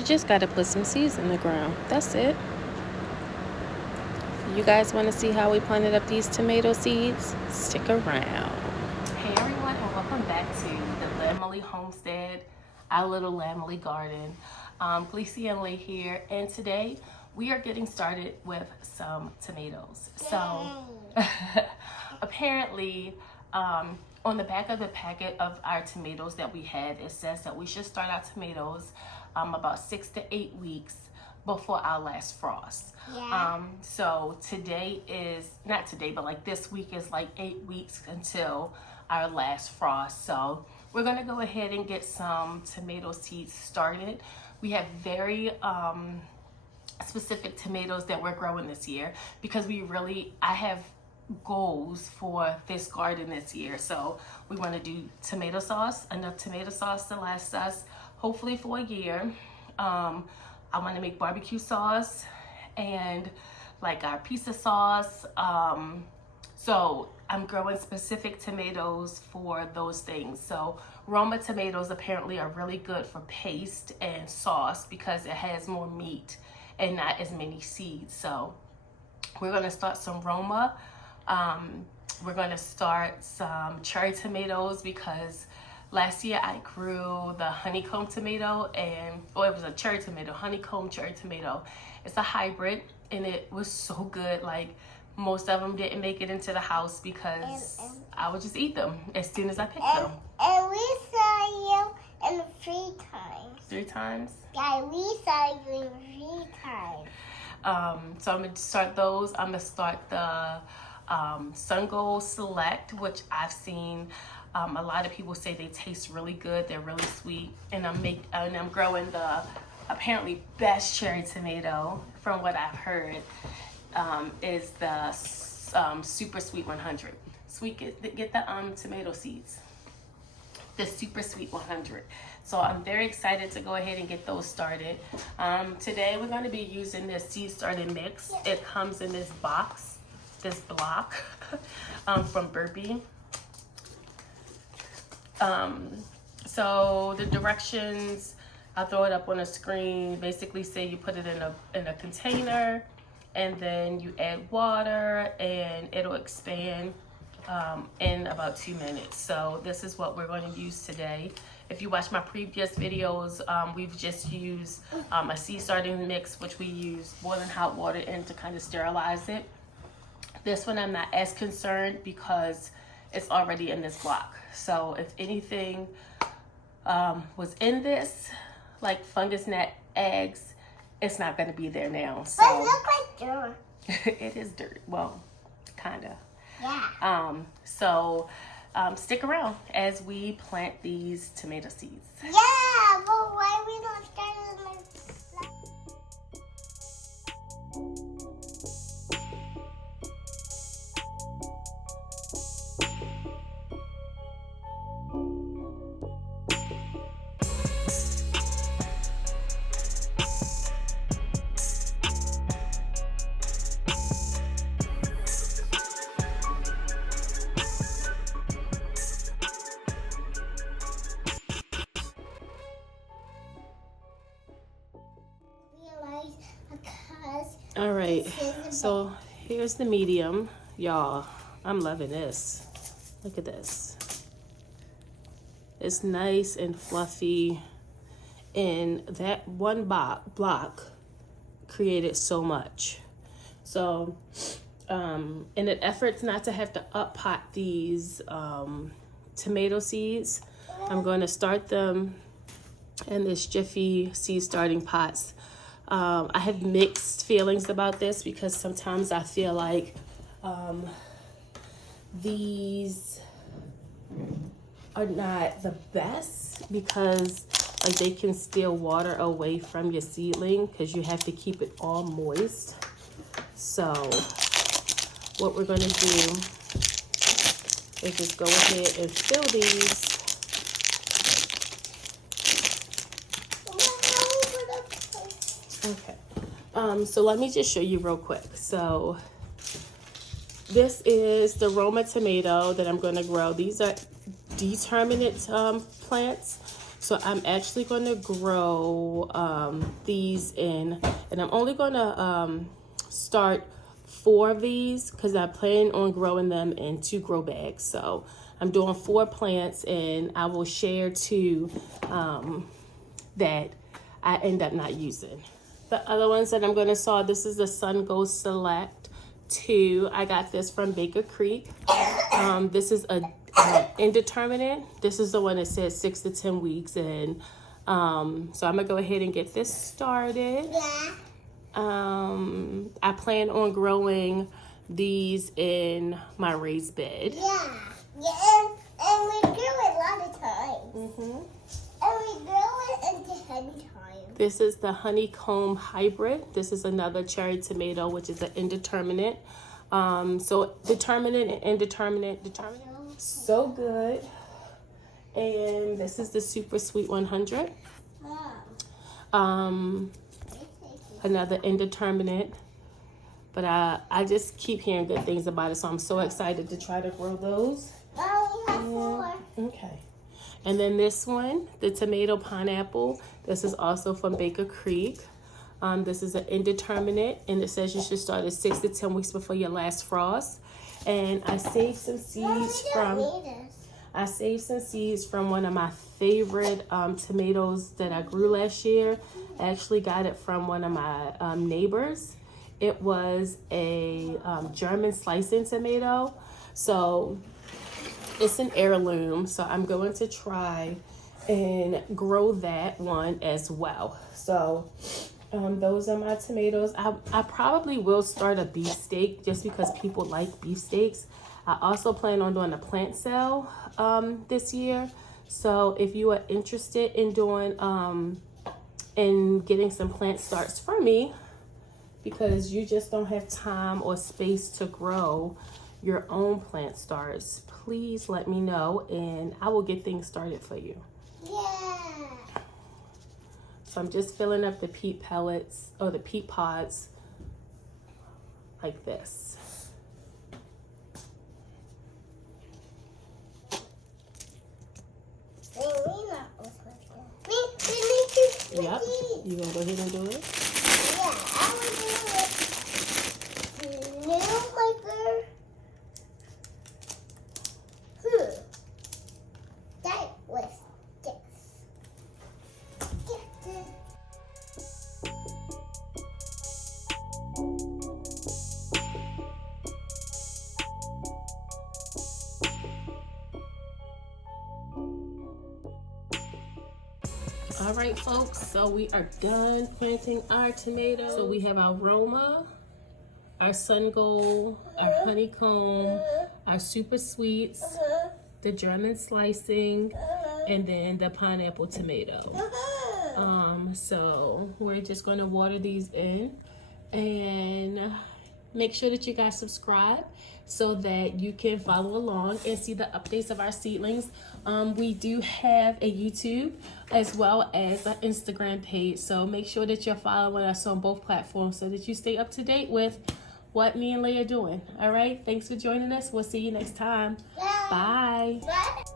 You just got to put some seeds in the ground. That's it. You guys want to see how we planted up these tomato seeds? Stick around. Hey everyone, and welcome back to the Lamely Homestead, our little Lamely garden. Gleacy and Lay here, and today we are getting started with some tomatoes. So apparently, on the back of the packet of our tomatoes that we have, it says that we should start our tomatoes about 6 to 8 weeks before our last frost. So today is not today, but like this week is like 8 weeks until our last frost. So we're gonna go ahead and get some tomato seeds started. We have very specific tomatoes that we're growing this year because I have goals for this garden this year. So we want to do tomato sauce, enough tomato sauce to last us hopefully for a year. I want to make barbecue sauce and like our pizza sauce. So I'm growing specific tomatoes for those things. So Roma tomatoes apparently are really good for paste and sauce because it has more meat and not as many seeds. So we're gonna start some Roma. We're gonna start some cherry tomatoes because last year I grew the honeycomb tomato it was a cherry tomato, honeycomb cherry tomato. It's a hybrid and it was so good. Like most of them didn't make it into the house because I would just eat them as soon as I picked them. And we saw you in 3 times. 3 times? Yeah, we saw you in 3 times. So I'm gonna start those. I'm gonna start the Sun Gold Select, which I've seen a lot of people say they taste really good. They're really sweet, and I'm growing the apparently best cherry tomato from what I've heard is the Super Sweet 100. Get the tomato seeds. The Super Sweet 100. So I'm very excited to go ahead and get those started. Today we're going to be using this seed starting mix. It comes in this box, this block from Burpee. So the directions, I'll throw it up on a screen. Basically say you put it in a container and then you add water and it'll expand in about 2 minutes. So this is what we're going to use today. If you watch my previous videos, we've just used a seed starting mix, which we use boiling hot water in to kind of sterilize it. This one I'm not as concerned because it's already in this block. So if anything was in this, like fungus net, eggs, it's not going to be there now. So But it looks like dirt. it is dirt. Well, kind of. Yeah. So stick around as we plant these tomato seeds. Yeah, but why we don't start with my... All right, so here's the medium. Y'all, I'm loving this. Look at this. It's nice and fluffy, and that one block created so much. So in an effort not to have to up pot these tomato seeds, I'm going to start them in this Jiffy seed starting pots. I have mixed feelings about this because sometimes I feel like these are not the best because like they can steal water away from your seedling because you have to keep it all moist. So what we're going to do is just go ahead and fill these. Okay, so let me just show you real quick. So this is the Roma tomato that I'm going to grow. These are determinate plants. So I'm actually going to grow these in, and I'm only going to start 4 of these because I plan on growing them in 2 grow bags. So I'm doing 4 plants, and I will share 2 that I end up not using. The other ones that I'm going to sow, this is the Sun Gold Select 2. I got this from Baker Creek. This is a indeterminate. This is the one that says 6 to 10 weeks, and so I'm gonna go ahead and get this started. Yeah. I plan on growing these in my raised bed. Yeah. Yeah. And we do it a lot of times. And we grow it into heavy time. This is the Honeycomb Hybrid. This is another cherry tomato, which is an indeterminate. So determinate and indeterminate. Determinate. So good. And this is the Super Sweet 100. Another indeterminate. But I just keep hearing good things about it, so I'm so excited to try to grow those. Oh, we have 4. Okay. And then this one, the tomato pineapple. This is also from Baker Creek. This is an indeterminate, and it says you should start at 6 to 10 weeks before your last frost. And I saved some seeds from one of my favorite tomatoes that I grew last year. I actually got it from one of my neighbors. It was a German slicing tomato. So it's an heirloom. So I'm going to try and grow that one as well. So those are my tomatoes. I probably will start a beefsteak just because people like beefsteaks. I also plan on doing a plant sale this year. So if you are interested in doing in getting some plant starts from me, because you just don't have time or space to grow your own plant starts, please let me know and I will get things started for you. Yeah. So I'm just filling up the peat pellets or the peat pods like this. Yep. You gonna go ahead and do it? Yeah, I will do it. Nail clicker. That was this. All right, folks, so we are done planting our tomatoes. So we have our Roma, our Sun Gold, our Honeycomb, our Super Sweets, the German slicing, and then the pineapple tomato. So we're just going to water these in and make sure that you guys subscribe so that you can follow along and see the updates of our seedlings. We do have a YouTube as well as an Instagram page, so make sure that you're following us on both platforms so that you stay up to date with what me and Leah are doing. All right, thanks for joining us. We'll see you next time. Bye. Bye.